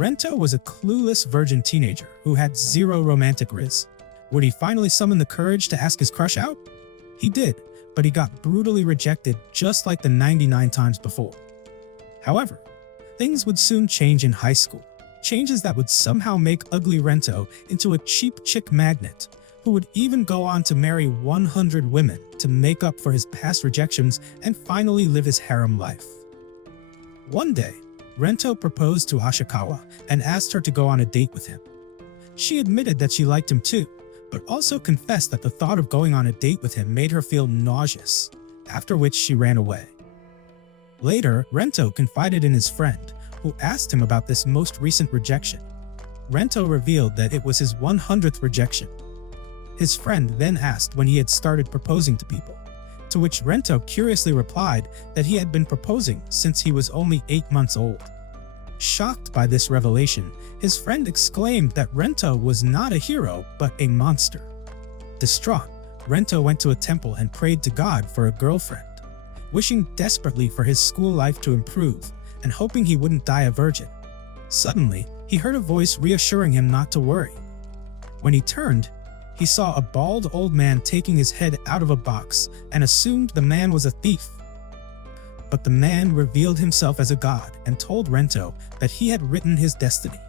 Rentarō was a clueless virgin teenager who had zero romantic riz. Would he finally summon the courage to ask his crush out? He did, but he got brutally rejected just like the 99 times before. However, things would soon change in high school. Changes that would somehow make ugly Rentarō into a cheap chick magnet, who would even go on to marry 100 women to make up for his past rejections and finally live his harem life. One day, Rentarō proposed to Ashikawa and asked her to go on a date with him. She admitted that she liked him too, but also confessed that the thought of going on a date with him made her feel nauseous, after which she ran away. Later, Rentarō confided in his friend, who asked him about this most recent rejection. Rentarō revealed that it was his 100th rejection. His friend then asked when he had started proposing to people, to which Rentarō curiously replied that he had been proposing since he was only 8 months old. Shocked by this revelation, his friend exclaimed that Rentarō was not a hero but a monster. Distraught, Rentarō went to a temple and prayed to God for a girlfriend, wishing desperately for his school life to improve and hoping he wouldn't die a virgin. Suddenly, he heard a voice reassuring him not to worry. When he turned, he saw a bald old man taking his head out of a box and assumed the man was a thief. But the man revealed himself as a god and told Rentarō that he had written his destiny.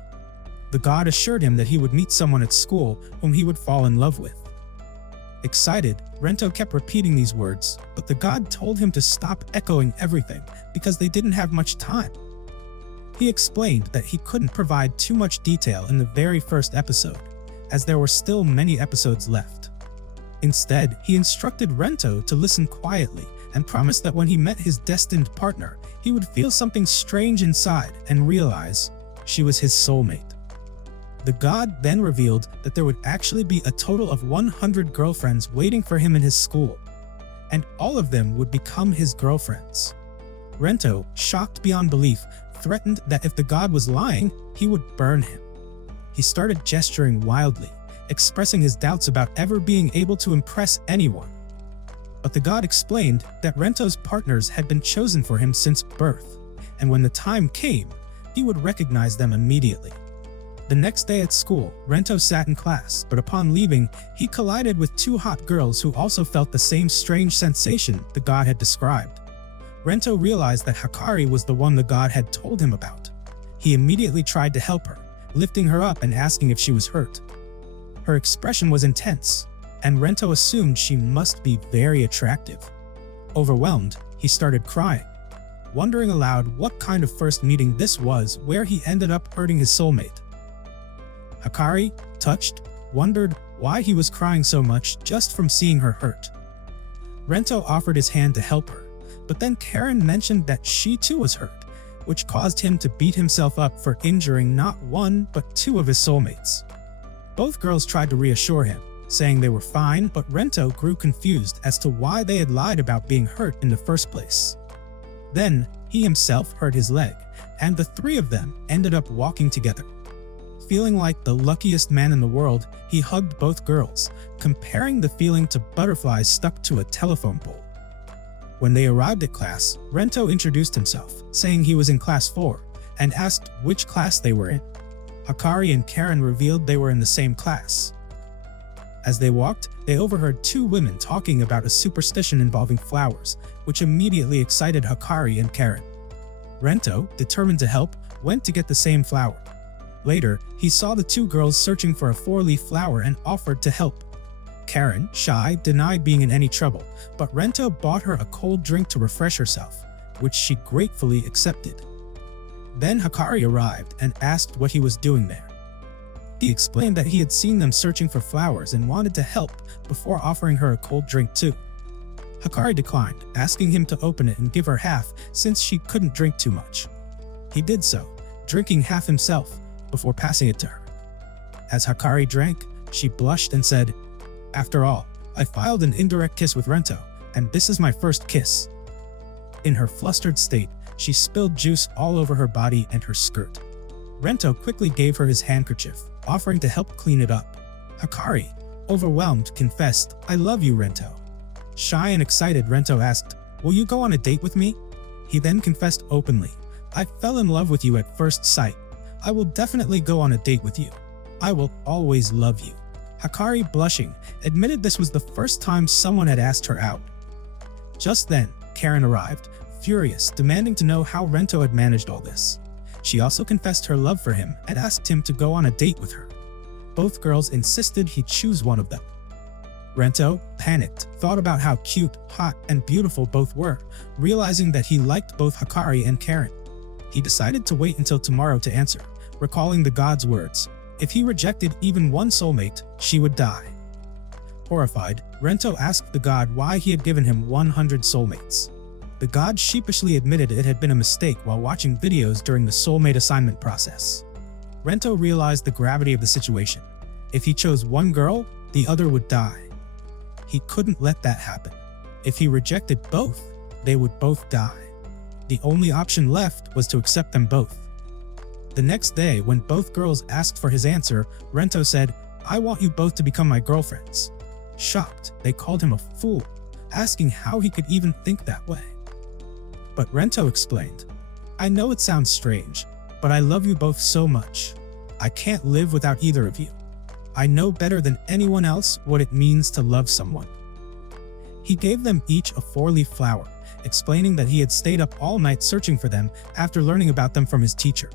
The god assured him that he would meet someone at school whom he would fall in love with. Excited, Rentarō kept repeating these words, but the god told him to stop echoing everything because they didn't have much time. He explained that he couldn't provide too much detail in the very first episode, as there were still many episodes left. Instead, he instructed Rentarō to listen quietly and promised that when he met his destined partner, he would feel something strange inside and realize she was his soulmate. The god then revealed that there would actually be a total of 100 girlfriends waiting for him in his school, and all of them would become his girlfriends. Rentarō, shocked beyond belief, threatened that if the god was lying, he would burn him. He started gesturing wildly, expressing his doubts about ever being able to impress anyone. But the god explained that Rentarō's partners had been chosen for him since birth, and when the time came, he would recognize them immediately. The next day at school, Rentarō sat in class, but upon leaving, he collided with 2 hot girls who also felt the same strange sensation the god had described. Rentarō realized that Hakari was the one the god had told him about. He immediately tried to help her, lifting her up and asking if she was hurt. Her expression was intense, and Rentarō assumed she must be very attractive. Overwhelmed, he started crying, wondering aloud what kind of first meeting this was where he ended up hurting his soulmate. Hakari, touched, wondered why he was crying so much just from seeing her hurt. Rentarō offered his hand to help her, but then Karane mentioned that she too was hurt, which caused him to beat himself up for injuring not 1 but 2 of his soulmates. Both girls tried to reassure him, saying they were fine, but Rentarō grew confused as to why they had lied about being hurt in the first place. Then, he himself hurt his leg, and the 3 of them ended up walking together. Feeling like the luckiest man in the world, he hugged both girls, comparing the feeling to butterflies stuck to a telephone pole. When they arrived at class, Rentarō introduced himself, saying he was in class 4, and asked which class they were in. Hakari and Karane revealed they were in the same class. As they walked, they overheard 2 women talking about a superstition involving flowers, which immediately excited Hakari and Karane. Rentarō, determined to help, went to get the same flower. Later, he saw the 2 girls searching for a 4-leaf flower and offered to help. Karane, shy, denied being in any trouble, but Rentarō bought her a cold drink to refresh herself, which she gratefully accepted. Then Hakari arrived and asked what he was doing there. He explained that he had seen them searching for flowers and wanted to help before offering her a cold drink too. Hakari declined, asking him to open it and give her half since she couldn't drink too much. He did so, drinking half himself, before passing it to her. As Hakari drank, she blushed and said, "After all, I filed an indirect kiss with Rentarō, and this is my first kiss." In her flustered state, she spilled juice all over her body and her skirt. Rentarō quickly gave her his handkerchief, offering to help clean it up. Hakari, overwhelmed, confessed, "I love you, Rentarō." Shy and excited, Rentarō asked, "Will you go on a date with me?" He then confessed openly, "I fell in love with you at first sight, I will definitely go on a date with you. I will always love you." Hakari, blushing, admitted this was the first time someone had asked her out. Just then, Karen arrived, furious, demanding to know how Rentarō had managed all this. She also confessed her love for him and asked him to go on a date with her. Both girls insisted he choose one of them. Rentarō, panicked, thought about how cute, hot, and beautiful both were, realizing that he liked both Hakari and Karen. He decided to wait until tomorrow to answer, recalling the god's words: if he rejected even one soulmate, she would die. Horrified, Rentarō asked the god why he had given him 100 soulmates. The god sheepishly admitted it had been a mistake while watching videos during the soulmate assignment process. Rentarō realized the gravity of the situation. If he chose one girl, the other would die. He couldn't let that happen. If he rejected both, they would both die. The only option left was to accept them both. The next day, when both girls asked for his answer, Rentarō said, "I want you both to become my girlfriends." Shocked, they called him a fool, asking how he could even think that way. But Rentarō explained, "I know it sounds strange, but I love you both so much. I can't live without either of you. I know better than anyone else what it means to love someone." He gave them each a 4-leaf flower, explaining that he had stayed up all night searching for them after learning about them from his teacher.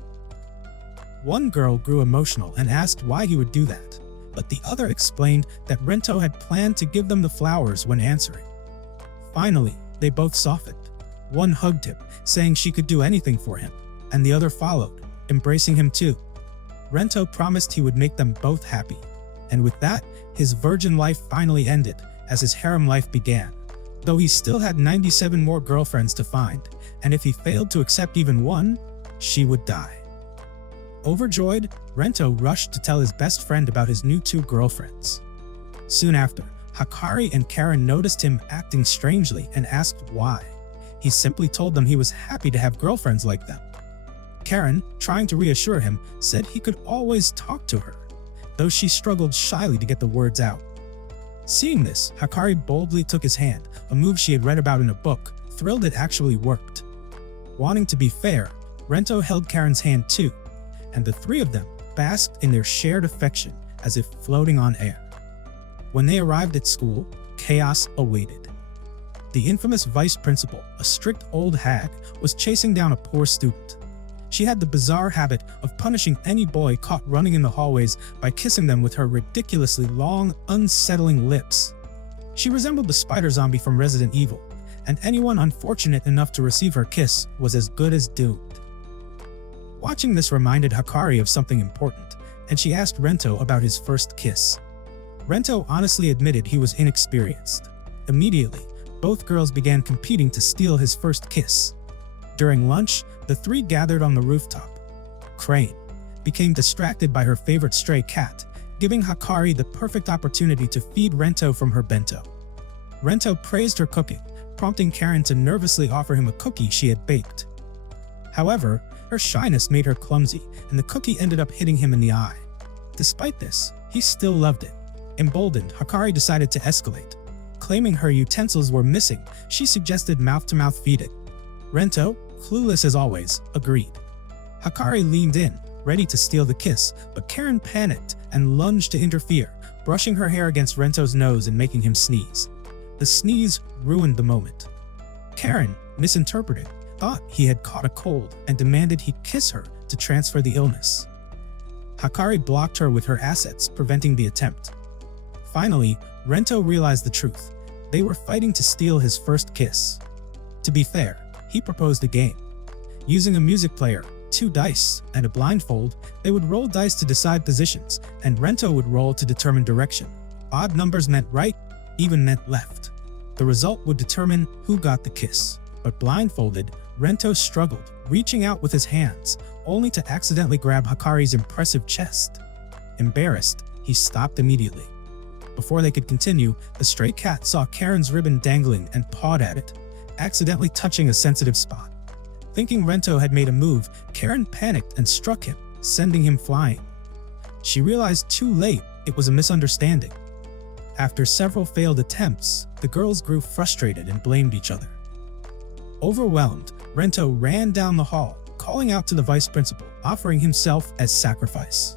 One girl grew emotional and asked why he would do that, but the other explained that Rentarō had planned to give them the flowers when answering. Finally, they both softened. One hugged him, saying she could do anything for him, and the other followed, embracing him too. Rentarō promised he would make them both happy, and with that, his virgin life finally ended as his harem life began, though he still had 97 more girlfriends to find, and if he failed to accept even one, she would die. Overjoyed, Rentarō rushed to tell his best friend about his new 2 girlfriends. Soon after, Hakari and Karen noticed him acting strangely and asked why. He simply told them he was happy to have girlfriends like them. Karen, trying to reassure him, said he could always talk to her, though she struggled shyly to get the words out. Seeing this, Hakari boldly took his hand, a move she had read about in a book, thrilled it actually worked. Wanting to be fair, Rentarō held Karen's hand too, and the 3 of them basked in their shared affection as if floating on air. When they arrived at school, chaos awaited. The infamous vice principal, a strict old hag, was chasing down a poor student. She had the bizarre habit of punishing any boy caught running in the hallways by kissing them with her ridiculously long, unsettling lips. She resembled the spider zombie from Resident Evil, and anyone unfortunate enough to receive her kiss was as good as doomed. Watching this reminded Hakari of something important, and she asked Rentarō about his first kiss. Rentarō honestly admitted he was inexperienced. Immediately, both girls began competing to steal his first kiss. During lunch, the 3 gathered on the rooftop. Karane became distracted by her favorite stray cat, giving Hakari the perfect opportunity to feed Rentarō from her bento. Rentarō praised her cooking, prompting Karen to nervously offer him a cookie she had baked. However, her shyness made her clumsy, and the cookie ended up hitting him in the eye. Despite this, he still loved it. Emboldened, Hakari decided to escalate. Claiming her utensils were missing, she suggested mouth-to-mouth feeding. Rentarō, clueless as always, agreed. Hakari leaned in, ready to steal the kiss, but Karen panicked and lunged to interfere, brushing her hair against Rentarō's nose and making him sneeze. The sneeze ruined the moment. Karen, misinterpreted, thought he had caught a cold and demanded he kiss her to transfer the illness. Hakari blocked her with her assets, preventing the attempt. Finally, Rentarō realized the truth. They were fighting to steal his first kiss. To be fair, he proposed a game. Using a music player, 2 dice, and a blindfold, they would roll dice to decide positions, and Rentarō would roll to determine direction. Odd numbers meant right, even meant left. The result would determine who got the kiss. But blindfolded, Rentarō struggled, reaching out with his hands, only to accidentally grab Hakari's impressive chest. Embarrassed, he stopped immediately. Before they could continue, the stray cat saw Karen's ribbon dangling and pawed at it, accidentally touching a sensitive spot. Thinking Rentarō had made a move, Karen panicked and struck him, sending him flying. She realized too late it was a misunderstanding. After several failed attempts, the girls grew frustrated and blamed each other. Overwhelmed, Rentarō ran down the hall, calling out to the vice principal, offering himself as sacrifice.